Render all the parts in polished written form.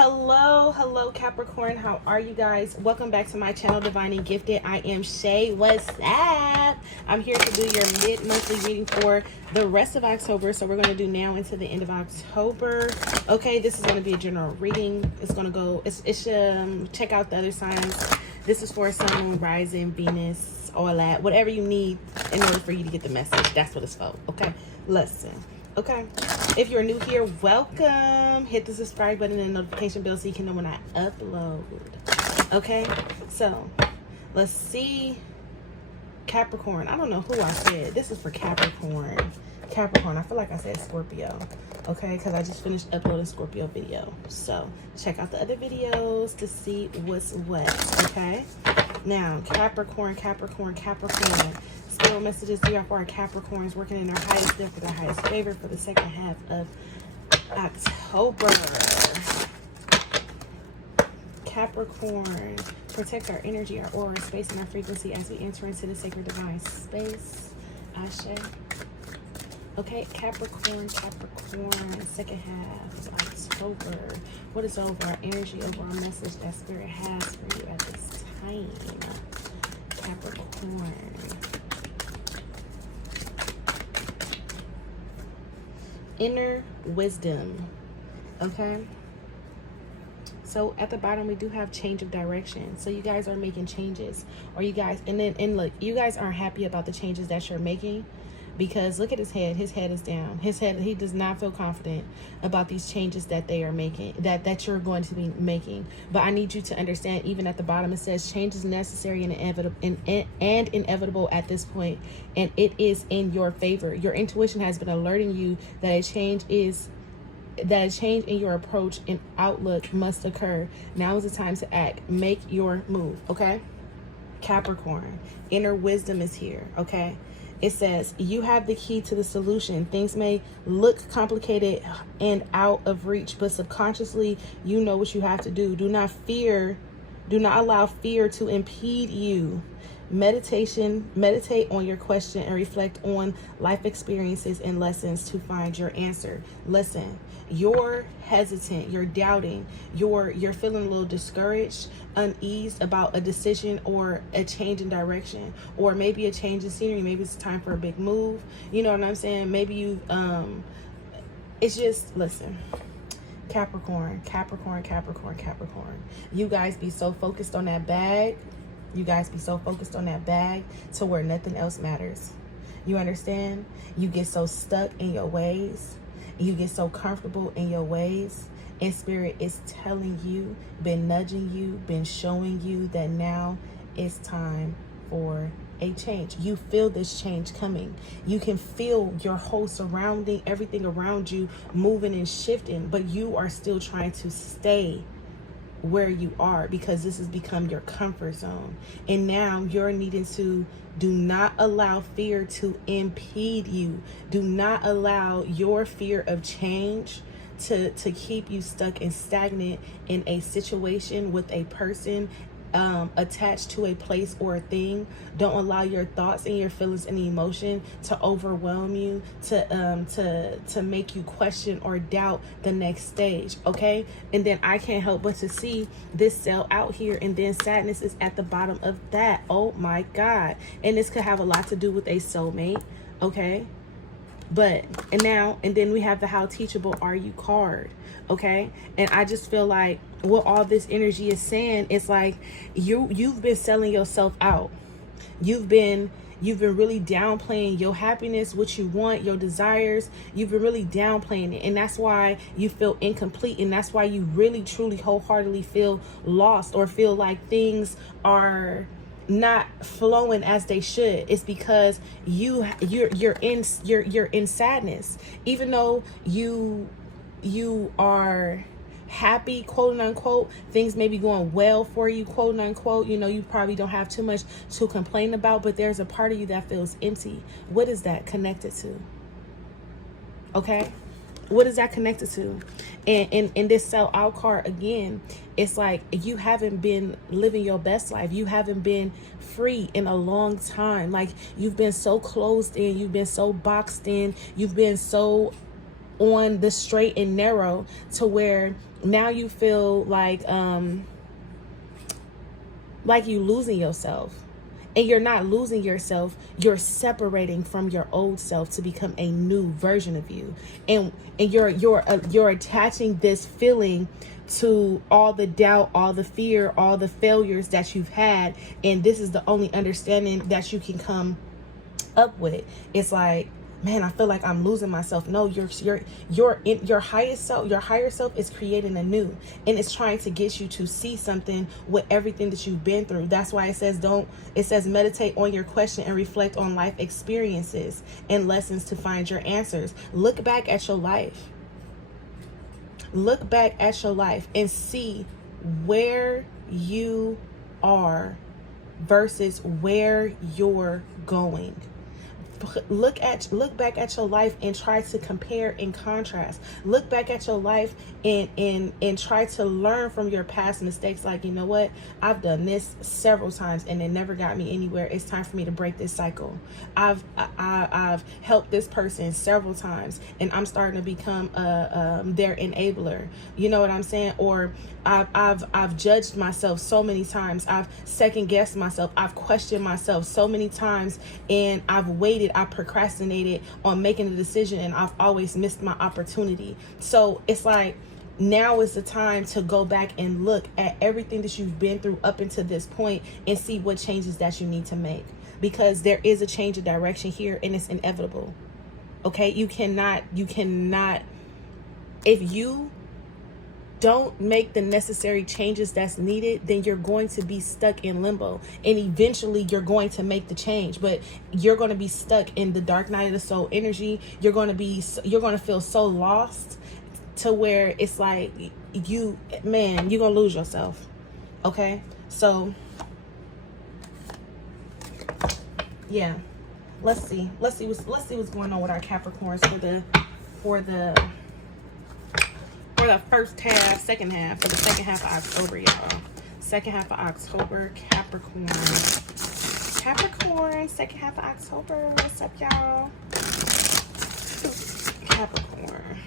Hello Capricorn, how are you guys? Welcome back to my channel, Divine and Gifted. I am Shay. What's up? I'm here to do your mid-monthly reading for the rest of October. So we're going to do now into the end of October. Okay, this is going to be a general reading. It's going to go, check out the other signs. This is for Sun, Moon, Rising, Venus, all that. Whatever you need in order for you to get the message. That's what it's for. Okay, listen. Okay, if you're new here, welcome. Hit the subscribe button and the notification bell so you can know when I upload. Okay, so let's see. Capricorn. I don't know who I said. This is for Capricorn. Capricorn. I feel like I said Scorpio. Okay, because I just finished uploading Scorpio video. So check out the other videos to see what's what. Okay, now Capricorn. Spirit messages here for our Capricorns working in their highest good for their highest favor for the second half of October. Capricorn, protect our energy, our aura, space, and our frequency as we enter into the sacred divine space. Ashe. Okay, Capricorn, second half of October. What is over our energy, over our message that Spirit has for you at this time? Capricorn. Inner wisdom. Okay, so at the bottom we do have change of direction. So you guys are making changes, or you guys, and look, you guys aren't happy about the changes that you're making, because look at his head is down. He does not feel confident about these changes that they are making, that you're going to be making. But I need you to understand, even at the bottom it says change is necessary and inevitable at this point, and it is in your favor. Your intuition has been alerting you that a change in your approach and outlook must occur. Now is the time to act. Make your move. Okay, Capricorn, inner wisdom is here. Okay, it says you have the key to the solution. Things may look complicated and out of reach, but subconsciously you know what you have to do. Do not allow fear to impede you. Meditate on your question and reflect on life experiences and lessons to find your answer. Listen, you're hesitant, you're doubting, you're feeling a little discouraged, uneased about a decision or a change in direction, or maybe a change in scenery. Maybe it's time for a big move. You know what I'm saying? Maybe you it's just, listen, Capricorn. You guys be so focused on that bag. You guys be so focused on that bag to where nothing else matters. You understand? You get so stuck in your ways. You get so comfortable in your ways. And Spirit is telling you, been nudging you, been showing you that now it's time for a change. You feel this change coming. You can feel your whole surrounding, everything around you moving and shifting, but you are still trying to stay where you are because this has become your comfort zone. And now you're needing to do not allow fear to impede you. Do not allow your fear of change to keep you stuck and stagnant in a situation with a person attached to a place or a thing. Don't allow your thoughts and your feelings and emotion to overwhelm you, to make you question or doubt the next stage. Okay, and then I can't help but to see this cell out here, and then sadness is at the bottom of that. Oh my God. And this could have a lot to do with a soulmate. Okay, but and then we have the how teachable are you card. Okay, and I just feel like what all this energy is saying, it's like you've been selling yourself out. You've been really downplaying your happiness, what you want, your desires. You've been really downplaying it, and that's why you feel incomplete, and that's why you really truly wholeheartedly feel lost, or feel like things are not flowing as they should. It's because you're in sadness, even though you are happy, quote unquote. Things may be going well for you, quote unquote. You know, you probably don't have too much to complain about, but there's a part of you that feels empty. What is that connected to? Okay, what is that connected to? And in this sell out card again, it's like you haven't been living your best life. You haven't been free in a long time. Like, you've been so closed in, you've been so boxed in, you've been so on the straight and narrow, to where now you feel like you losing yourself. And you're not losing yourself, you're separating from your old self to become a new version of you. And you're attaching this feeling to all the doubt, all the fear, all the failures that you've had, and this is the only understanding that you can come up with. It's like, man, I feel like I'm losing myself. No, your highest self, your higher self is creating anew, and it's trying to get you to see something with everything that you've been through. That's why it says meditate on your question and reflect on life experiences and lessons to find your answers. Look back at your life. Look back at your life and see where you are versus where you're going. Look back at your life and try to compare and contrast. Look back at your life and try to learn from your past mistakes. Like, you know what? I've done this several times and it never got me anywhere. It's time for me to break this cycle. I've helped this person several times and I'm starting to become their enabler. You know what I'm saying? Or I've judged myself so many times. I've second guessed myself. I've questioned myself so many times, and I've waited. I procrastinated on making a decision, and I've always missed my opportunity. So it's like, now is the time to go back and look at everything that you've been through up until this point and see what changes that you need to make, because there is a change of direction here and it's inevitable. Okay, you cannot, if you don't make the necessary changes that's needed, then you're going to be stuck in limbo, and eventually you're going to make the change, but you're going to be stuck in the dark night of the soul energy. You're going to feel so lost to where it's like you're going to lose yourself. Okay, so yeah, let's see what's going on with our Capricorns for the first half, second half of October, y'all. Second half of October, Capricorn, second half of October. What's up, y'all? Capricorn.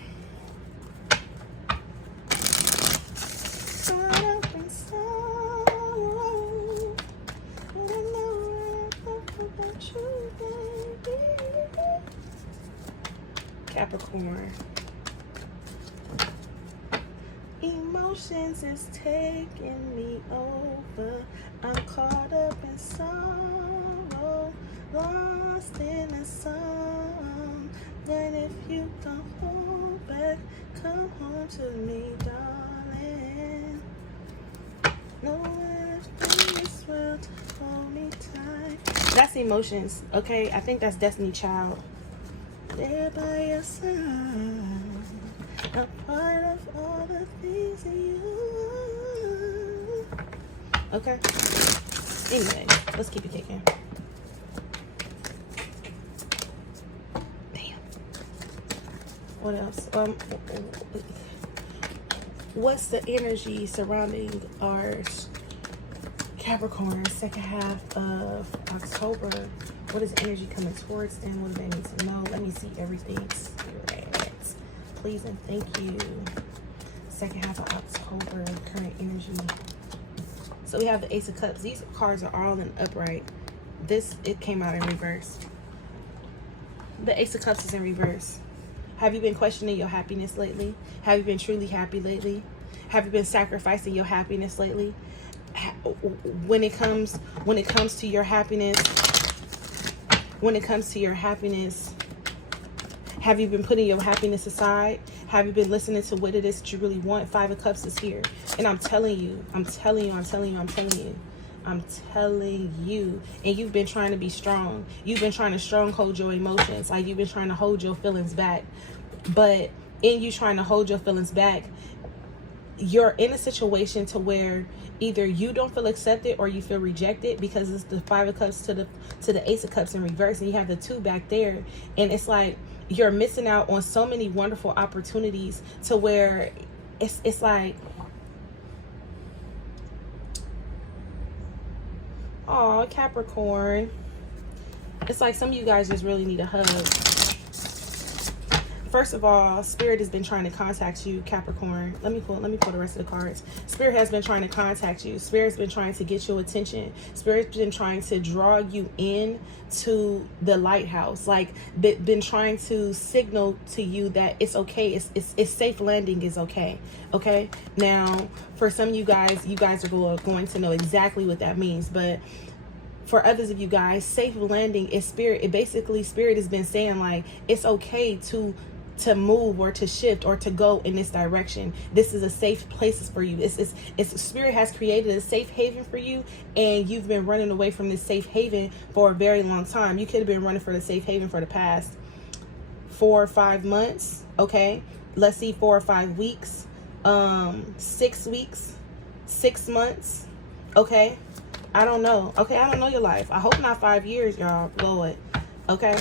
Capricorn. Emotions is taking me over. I'm caught up in sorrow, lost in the sun. But if you don't hold back, come home to me, darling. No one in this world to hold me tight. That's emotions, okay? I think that's Destiny Child. There by your side, a part of all the things in you. Okay. Anyway, let's keep it kicking. Damn. What else? What's the energy surrounding our Capricorn second half of October? What is the energy coming towards them? What do they need to know? Let me see everything. Spirit, please and thank you. Second half of October, current energy. So we have the Ace of Cups. These cards are all in upright. It came out in reverse. The Ace of Cups is in reverse. Have you been questioning your happiness lately? Have you been truly happy lately? Have you been sacrificing your happiness lately? When it comes to your happiness, have you been putting your happiness aside? Have you been listening to what it is that you really want? Five of Cups is here. And I'm telling you. And you've been trying to be strong. You've been trying to stronghold your emotions. Like, you've been trying to hold your feelings back. But in you trying to hold your feelings back, you're in a situation to where either you don't feel accepted or you feel rejected, because it's the Five of Cups to the Ace of Cups in reverse, and you have the two back there. And it's like you're missing out on so many wonderful opportunities to where it's like, oh, Capricorn, it's like some of you guys just really need a hug. First of all, Spirit has been trying to contact you, Capricorn. Let me pull the rest of the cards. Spirit has been trying to contact you. Spirit's been trying to get your attention. Spirit's been trying to draw you in to the lighthouse. Like, been trying to signal to you that it's okay. It's safe landing is okay. Okay. Now, for some of you guys are going to know exactly what that means. But for others of you guys, safe landing is Spirit. Spirit has been saying, like, it's okay to move or to shift or to go in this direction. This is a safe place for you. It's Spirit has created a safe haven for you, and you've been running away from this safe haven for a very long time. You could have been running for the safe haven for the past 4 or 5 months. Okay, let's see, 4 or 5 weeks, 6 weeks, 6 months. Okay, I don't know. Okay, I don't know your life. I hope not 5 years, y'all. Lord. Okay.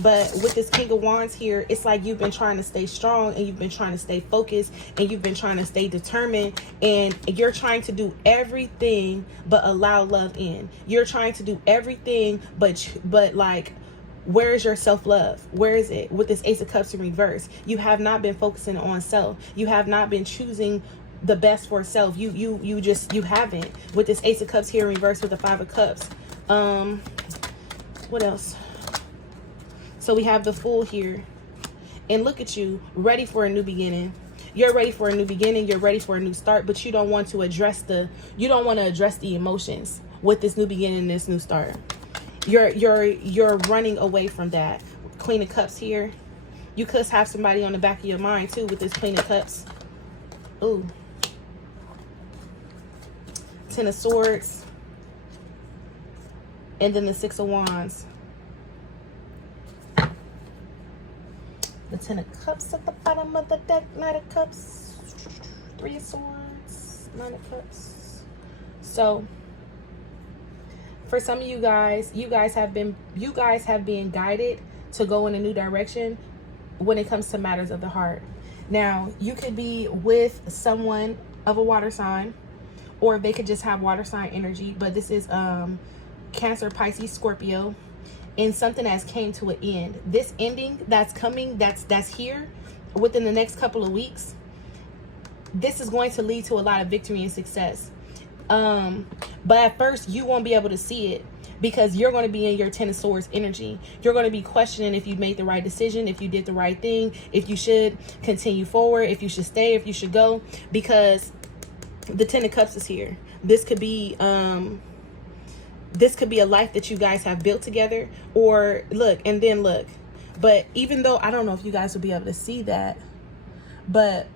But with this King of Wands here, it's like you've been trying to stay strong, and you've been trying to stay focused, and you've been trying to stay determined, and you're trying to do everything but allow love in. You're trying to do everything but like, where is your self-love? Where is it? With this Ace of Cups in reverse, you have not been focusing on self. You have not been choosing the best for self. You haven't. With this Ace of Cups here in reverse with the 5 of Cups. What else? So we have the Fool here, and look at you, ready for a new beginning. You're ready for a new beginning. You're ready for a new start, but you don't want to address the emotions with this new beginning and this new start. You're running away from that. Queen of Cups here. You could have somebody on the back of your mind too with this Queen of Cups. Ooh. 10 of Swords. And then the 6 of Wands. The 10 of Cups at the bottom of the deck. 9 of Cups. 3 of Swords. 9 of Cups. So, for some of you guys have been guided to go in a new direction when it comes to matters of the heart. Now, you could be with someone of a water sign, or they could just have water sign energy, but this is Cancer, Pisces, Scorpio, and something has came to an end. This ending that's coming, that's here within the next couple of weeks, this is going to lead to a lot of victory and success. But at first you won't be able to see it, because you're going to be in your 10 of Swords energy. You're going to be questioning if you made the right decision, if you did the right thing, if you should continue forward, if you should stay, if you should go, because the 10 of Cups is here. This could be a life that you guys have built together, or look. But even though I don't know if you guys will be able to see that, but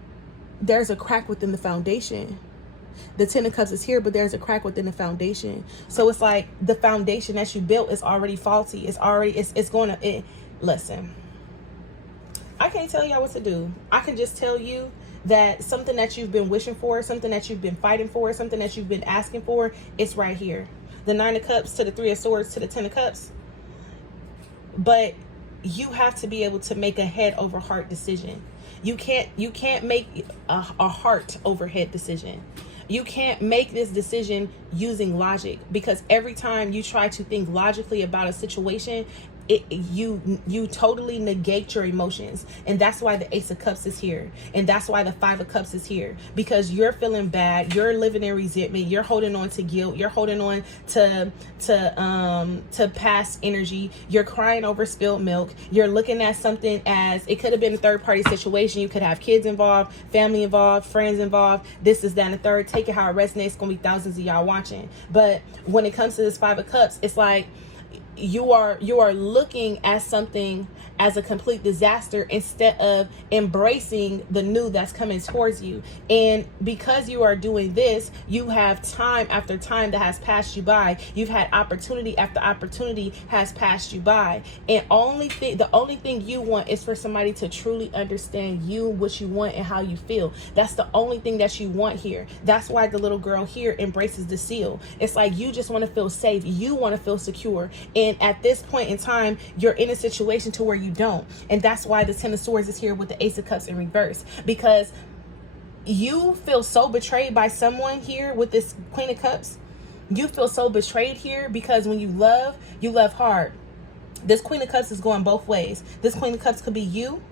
there's a crack within the foundation. The 10 of Cups is here, but there's a crack within the foundation. So it's like the foundation that you built is already faulty. Listen, I can't tell y'all what to do. I can just tell you that something that you've been wishing for, something that you've been fighting for, something that you've been asking for, it's right here. The 9 of Cups to the 3 of Swords to the 10 of Cups. But you have to be able to make a head over heart decision. You can't make a heart over head decision. You can't make this decision using logic, because every time you try to think logically about a situation, you totally negate your emotions. And that's why the Ace of Cups is here, and that's why the 5 of Cups is here, because you're feeling bad, you're living in resentment, you're holding on to guilt, you're holding on to past energy, you're crying over spilled milk, you're looking at something as it could have been a third party situation. You could have kids involved, family involved, friends involved, this is that and the third. Take it how it resonates. It's gonna be thousands of y'all watching. But when it comes to this 5 of Cups, it's like you are looking at something as a complete disaster instead of embracing the new that's coming towards you. And because you are doing this, you have time after time that has passed you by. You've had opportunity after opportunity has passed you by. And the only thing you want is for somebody to truly understand you, what you want, and how you feel. That's the only thing that you want here. That's why the little girl here embraces the seal. It's like you just want to feel safe. You want to feel secure. And at this point in time, you're in a situation to where you don't. And that's why the 10 of Swords is here with the Ace of Cups in reverse, because you feel so betrayed by someone here with this Queen of Cups. You feel so betrayed here because when you love hard. This Queen of Cups is going both ways. This Queen of Cups could be you,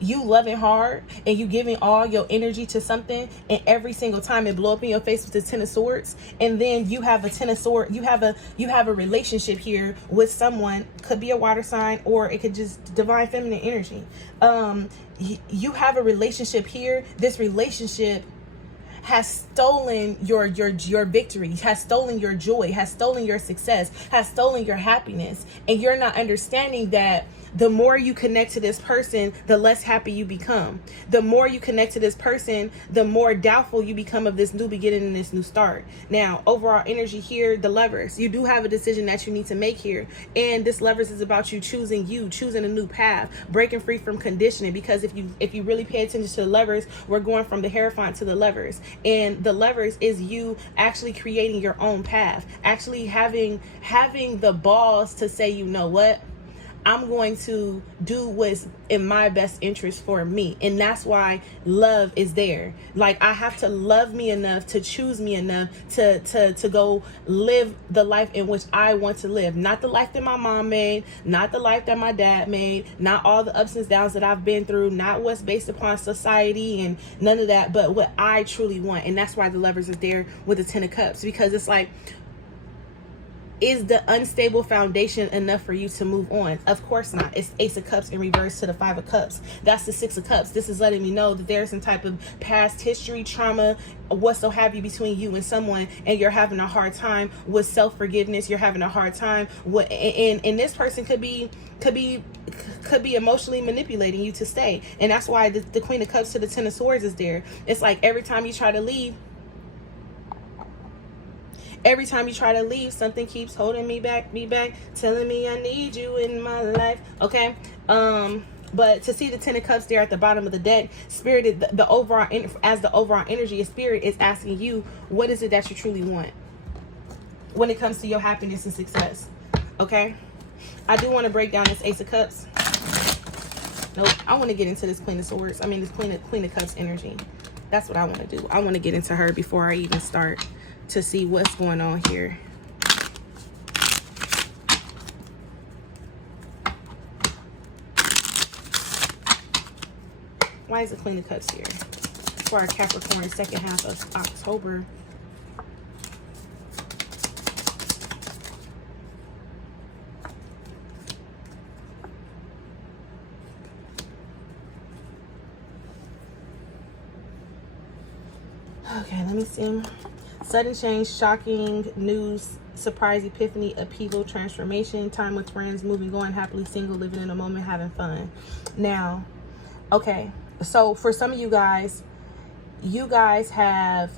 You loving hard and you giving all your energy to something, and every single time it blow up in your face with the 10 of swords, and then you have a 10 of swords, you have a relationship here with someone, could be a water sign, or it could just divine feminine energy. You have a relationship here. This relationship has stolen your victory, has stolen your joy, has stolen your success, has stolen your happiness, and you're not understanding that the more you connect to this person, the less happy you become. The more you connect to this person, the more doubtful you become of this new beginning and this new start. Now, overall energy here, the Lovers, you do have a decision that you need to make here. And this Lovers is about you, choosing a new path, breaking free from conditioning. Because if you really pay attention to the Lovers, we're going from the Hierophant to the Lovers. And the Lovers is you actually creating your own path, actually having the balls to say, you know what? I'm going to do what's in my best interest for me. And that's why love is there. Like, I have to love me enough to choose me enough to go live the life in which I want to live. Not the life that my mom made, not the life that my dad made, not all the ups and downs that I've been through, not what's based upon society and none of that, but what I truly want. And that's why the Lovers is there with the 10 of Cups, because it's like, is the unstable foundation enough for you to move on? Of course not. It's Ace of Cups in reverse to the 5 of Cups. That's the 6 of Cups. This is letting me know that there's some type of past history, trauma, what so have you between you and someone, and you're having a hard time with self-forgiveness. You're having a hard time with, and this person could be emotionally manipulating you to stay. And that's why the Queen of Cups to the 10 of Swords is there. It's like every time you try to leave, something keeps holding me back, telling me I need you in my life. Okay. But to see the 10 of Cups there at the bottom of the deck, Spirit, the overall energy of Spirit is asking you, what is it that you truly want when it comes to your happiness and success? Okay. I do want to break down this Ace of Cups. Nope. I want to get into this Queen of Swords. I mean, this Queen of Cups energy. That's what I want to do. I want to get into her before I even start to see what's going on here. Why is the Queen of Cups here for our Capricorn second half of October? Okay, let me see. Sudden change, shocking news, surprise, epiphany, upheaval, transformation, time with friends, moving on, happily single, living in a moment, having fun. Now, okay, so for some of you guys have,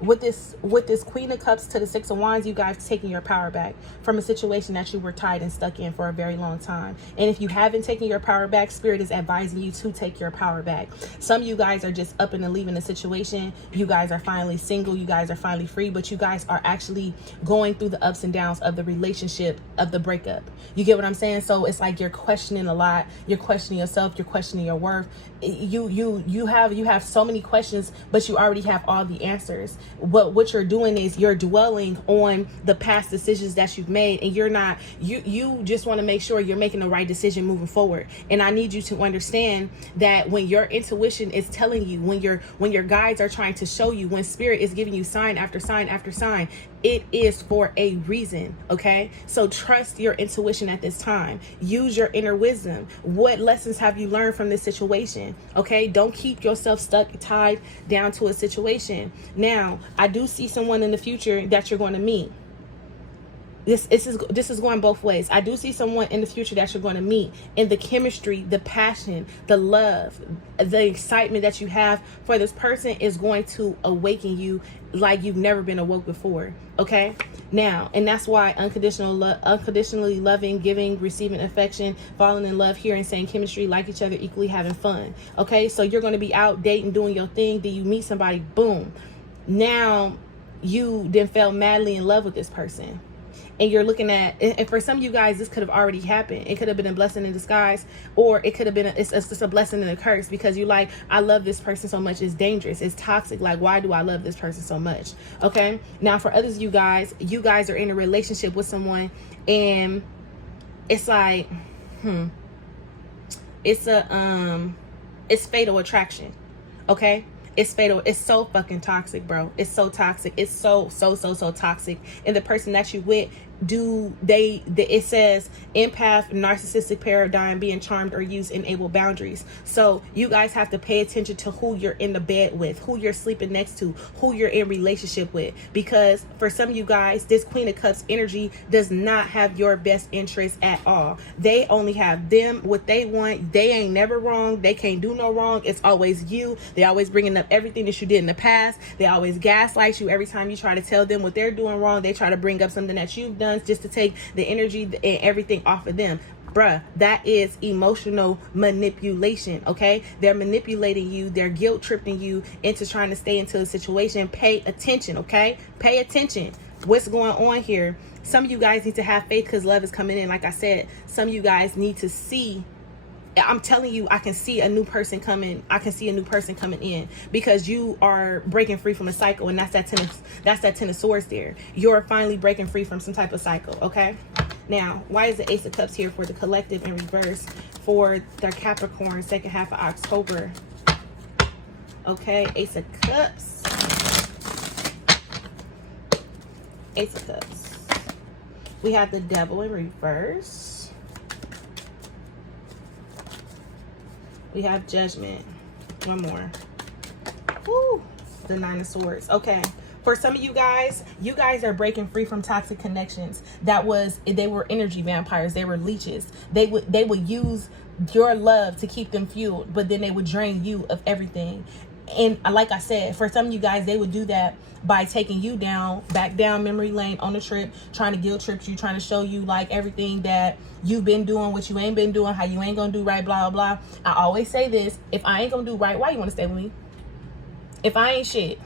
with this Queen of Cups to the 6 of Wands, you guys taking your power back from a situation that you were tied and stuck in for a very long time. And if you haven't taken your power back, Spirit is advising you to take your power back. Some of you guys are just up and leaving the situation. You guys are finally single. You guys are finally free, but you guys are actually going through the ups and downs of the relationship, of the breakup. You get what I'm saying? So it's like you're questioning a lot. You're questioning yourself. You're questioning your worth. You have so many questions, but you already have all the answers. What you're doing is you're dwelling on the past decisions that you've made, and you just want to make sure you're making the right decision moving forward. And I need you to understand that when your intuition is telling you, when your guides are trying to show you, when Spirit is giving you sign after sign after sign, it is for a reason. Okay, so trust your intuition at this time. Use your inner wisdom. What lessons have you learned from this situation? Okay, don't keep yourself stuck, tied down to a situation. Now, I do see someone in the future that you're going to meet. This is going both ways. I do see someone in the future that you're going to meet, and the chemistry, the passion, the love, the excitement that you have for this person is going to awaken you like you've never been awoke before. Okay, now, and that's why unconditionally loving, giving, receiving affection, falling in love, hearing, saying chemistry, like each other, equally having fun. Okay, so you're going to be out dating, doing your thing, then you meet somebody, boom, now you then fell madly in love with this person. And you're looking at, and for some of you guys, this could have already happened. It could have been a blessing in disguise, or it could have been, it's just a blessing and a curse, because you like, I love this person so much, it's dangerous, it's toxic. Like, why do I love this person so much? Okay. Now, for others of you guys are in a relationship with someone, and it's like, It's it's fatal attraction. Okay? It's fatal. It's so fucking toxic, bro. It's so toxic. It's so toxic. And the person that you with, it says empath, narcissistic paradigm, being charmed or used, enable boundaries. So you guys have to pay attention to who you're in the bed with, who you're sleeping next to, who you're in relationship with. Because for some of you guys, this Queen of Cups energy does not have your best interest at all. They only have them, what they want. They ain't never wrong. They can't do no wrong. It's always you. They always bringing up everything that you did in the past. They always gaslight you every time you try to tell them what they're doing wrong. They try to bring up something that you've done just to take the energy and everything off of them. Bruh, that is emotional manipulation. Okay, they're manipulating you. They're guilt tripping you into trying to stay into a situation. Pay attention. Okay, pay attention. What's going on here? Some of you guys need to have faith because love is coming in. Like I said, some of you guys need to see. I'm telling you, I can see a new person coming. I can see a new person coming in because you are breaking free from a cycle, and that's that ten of swords there. You're finally breaking free from some type of cycle. Okay. Now, why is the Ace of Cups here for the collective in reverse for the Capricorn second half of October? Okay, Ace of Cups. Ace of Cups. We have the Devil in reverse. We have Judgment. One more. Woo! The Nine of Swords. Okay. For some of you guys are breaking free from toxic connections. They were energy vampires. They were leeches. They would use your love to keep them fueled, but then they would drain you of everything. And like I said, for some of you guys, they would do that by taking you back down memory lane on a trip, trying to guilt trip you, trying to show you like everything that you've been doing, what you ain't been doing, how you ain't gonna do right, blah, blah, blah. I always say this: if I ain't gonna do right, why you wanna stay with me? If I ain't shit,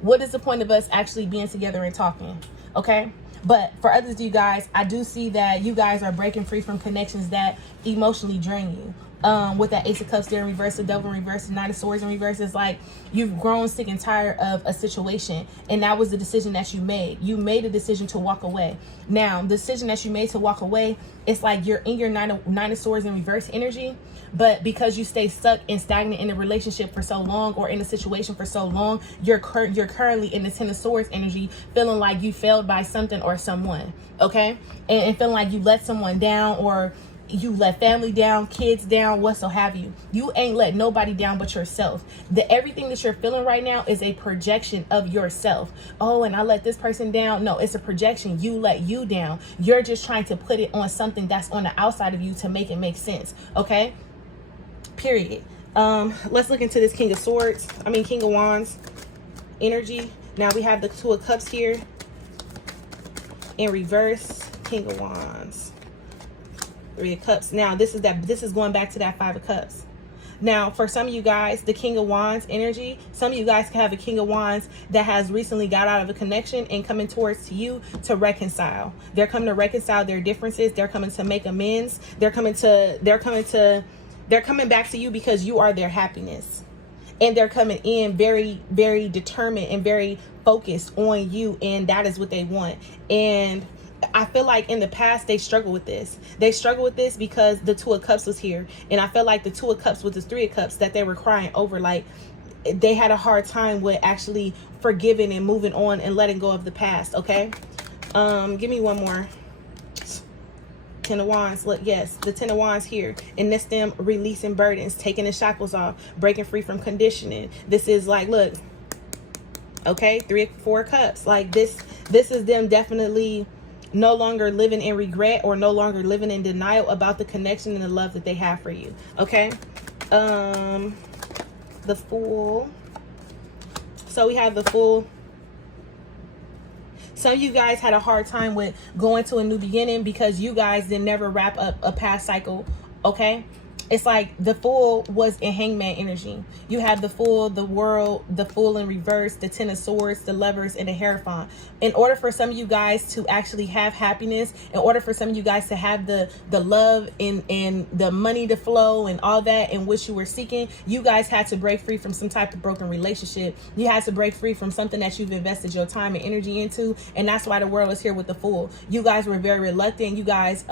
what is the point of us actually being together and talking? Okay? But for others of you guys, I do see that you guys are breaking free from connections that emotionally drain you. With that Ace of Cups there in reverse, the Devil in reverse, the Nine of Swords in reverse, it's like you've grown sick and tired of a situation, and that was the decision that you made. You made a decision to walk away. Now, the decision that you made to walk away, it's like you're in your Nine of Swords in reverse energy, but because you stay stuck and stagnant in a relationship for so long or in a situation for so long, you're currently in the Ten of Swords energy, feeling like you failed by something or someone, okay? And feeling like you let someone down, or you let family down, kids down, what so have you. You ain't let nobody down but yourself. Everything that you're feeling right now is a projection of yourself. Oh, and I let this person down. No, it's a projection. You let you down. You're just trying to put it on something that's on the outside of you to make it make sense. Okay? Period. Let's look into this King of Wands energy. Now we have the Two of Cups here in reverse. King of Wands. Three of Cups. Now this is going back to that Five of Cups. Now for some of you guys, the King of Wands energy, some of you guys can have a King of Wands that has recently got out of a connection and coming towards to you to reconcile. They're coming to reconcile their differences. They're coming to make amends. They're coming back to you because you are their happiness. And they're coming in very, very determined and very focused on you, and that is what they want. And I feel like in the past they struggle with this. They struggle with this because the Two of Cups was here, and I feel like the Two of Cups with the Three of Cups that they were crying over, like they had a hard time with actually forgiving and moving on and letting go of the past. Okay, give me one more. Ten of Wands. Look, yes, the Ten of Wands here, and that's them releasing burdens, taking the shackles off, breaking free from conditioning. This is like, look, okay, Four Cups. Like this is them definitely no longer living in regret or no longer living in denial about the connection and the love that they have for you. Okay. The Fool. So we have the Fool. Some of you guys had a hard time with going to a new beginning because you guys didn't never wrap up a past cycle. Okay. It's like the Fool was in Hangman energy. You had the Fool, the World, the Fool in reverse, the Ten of Swords, the Lovers, and the Hierophant. In order for some of you guys to actually have happiness, in order for some of you guys to have the love and the money to flow and all that in which you were seeking, you guys had to break free from some type of broken relationship. You had to break free from something that you've invested your time and energy into, and that's why the World is here with the Fool. You guys were very reluctant. You guys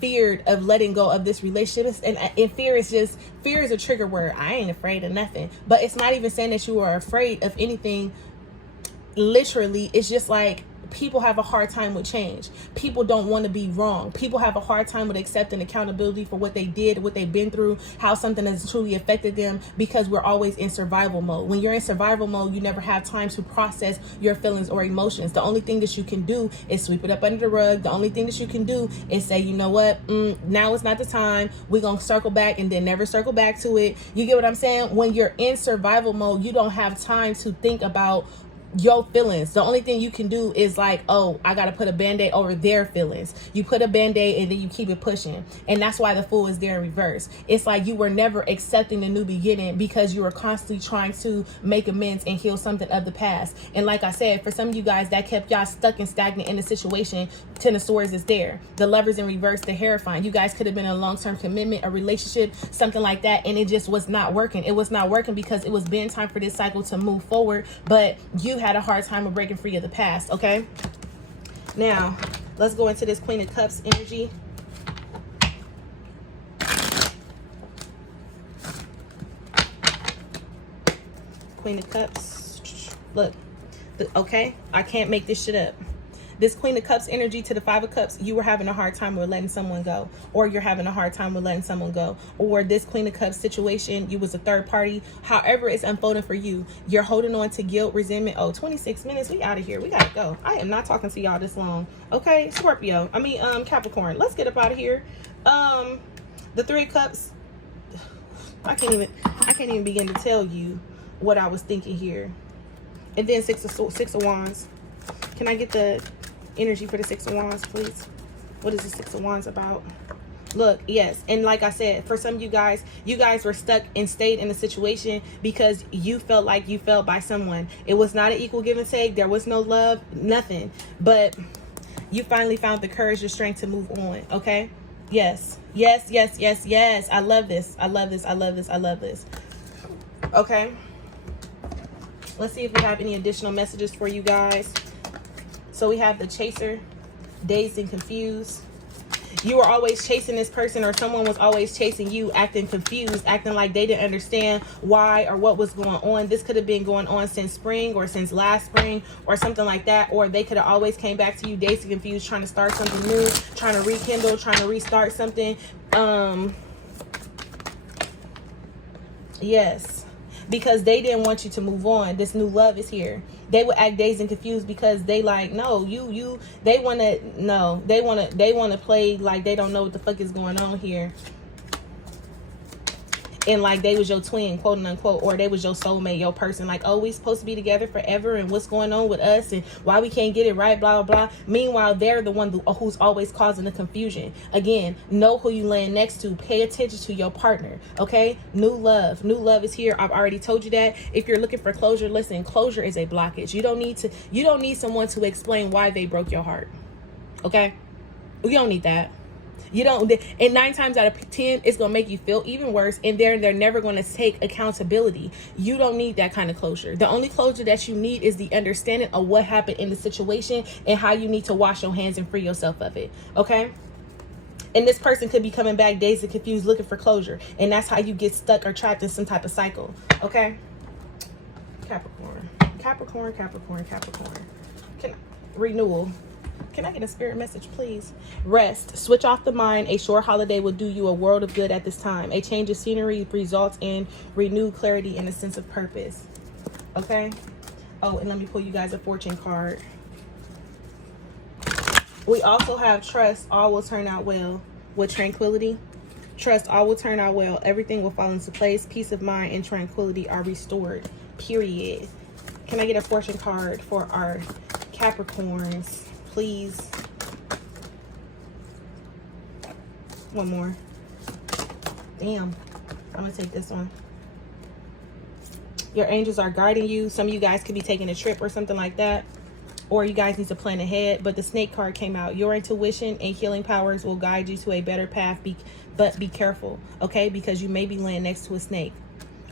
feared of letting go of this relationship, and fear is a trigger word. I ain't afraid of nothing, but it's not even saying that you are afraid of anything. Literally, it's just like people have a hard time with change. People don't want to be wrong. People have a hard time with accepting accountability for what they did, what they've been through, how something has truly affected them, because we're always in survival mode. When you're in survival mode, you never have time to process your feelings or emotions. The only thing that you can do is sweep it up under the rug. The only thing that you can do is say, you know what, now is not the time. We're going to circle back and then never circle back to it. You get what I'm saying? When you're in survival mode, you don't have time to think about your feelings. The only thing you can do is like, oh, I gotta put a band-aid over their feelings. You put a band-aid and then you keep it pushing. And that's why the Fool is there in reverse. It's like you were never accepting the new beginning because you were constantly trying to make amends and heal something of the past. And like I said, for some of you guys, that kept y'all stuck and stagnant in the situation. Ten of Swords is there. The Lovers in reverse, the Hierophant. You guys could have been in a long-term commitment, a relationship, something like that, and it just was not working. It was not working because it was been time for this cycle to move forward, but you had a hard time of breaking free of the past. Okay, now let's go into this Queen of Cups energy. Queen of Cups, look, okay, I can't make this shit up. This Queen of Cups energy to the Five of Cups, you were having a hard time with letting someone go, or you're having a hard time with letting someone go, or this Queen of Cups situation, you was a third party. However it's unfolding for you, you're holding on to guilt, resentment. Oh, 26 minutes, we out of here. We gotta go. I am not talking to y'all this long. Okay, Scorpio, Capricorn, let's get up out of here. The Three of Cups, I can't even begin to tell you what I was thinking here. And then Six of Wands. Can I get the energy for the Six of Wands, please? What is the Six of Wands about? Look, yes, and like I said, for some of you guys were stuck and stayed in a situation because you felt like you felt by someone. It was not an equal give and take. There was no love, nothing. But you finally found the courage and strength to move on, okay? Yes, yes, yes, yes, yes. I love this. I love this. I love this. I love this. Okay. Let's see if we have any additional messages for you guys. So we have the Chaser, dazed and confused. You were always chasing this person, or someone was always chasing you, acting confused, acting like they didn't understand why or what was going on. This could have been going on since spring or since last spring or something like that. Or they could have always came back to you dazed and confused, trying to start something new, trying to rekindle, trying to restart something. Yes, because they didn't want you to move on. This new love is here. They would act dazed and confused because they like, no, they want to play like they don't know what the fuck is going on here. And like they was your twin, quote unquote, or they was your soulmate, your person. Like, oh, we supposed to be together forever, and what's going on with us, and why we can't get it right, blah, blah, blah. Meanwhile, they're the one who's always causing the confusion. Again, know who you laying next to. Pay attention to your partner, okay? New love is here. I've already told you that. If you're looking for closure, listen, closure is a blockage. You don't need someone to explain why they broke your heart, okay? You don't need that. You don't, and 9 times out of 10, it's going to make you feel even worse. And they're never going to take accountability. You don't need that kind of closure. The only closure that you need is the understanding of what happened in the situation and how you need to wash your hands and free yourself of it. Okay. And this person could be coming back dazed and confused, looking for closure. And that's how you get stuck or trapped in some type of cycle. Okay. Capricorn. Renewal. Can I get a spirit message, please? Rest. Switch off the mind. A short holiday will do you a world of good at this time. A change of scenery results in renewed clarity and a sense of purpose. Okay? Oh, and let me pull you guys a fortune card. We also have trust. All will turn out well with tranquility. Trust. All will turn out well. Everything will fall into place. Peace of mind and tranquility are restored. Period. Can I get a fortune card for our Capricorns? Please. One more. Damn. I'm going to take this one. Your angels are guiding you. Some of you guys could be taking a trip or something like that. Or you guys need to plan ahead. But the snake card came out. Your intuition and healing powers will guide you to a better path. But be careful, okay? Because you may be laying next to a snake.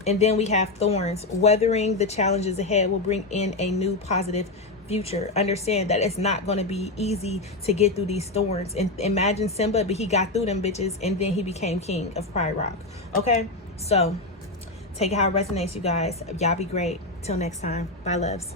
And then we have thorns. Weathering the challenges ahead will bring in a new positive future. Understand that it's not going to be easy to get through these thorns. And imagine Simba, but he got through them bitches, and then he became king of Pride Rock. Okay? So take it how it resonates, you guys. Y'all be great. Till next time. Bye, loves.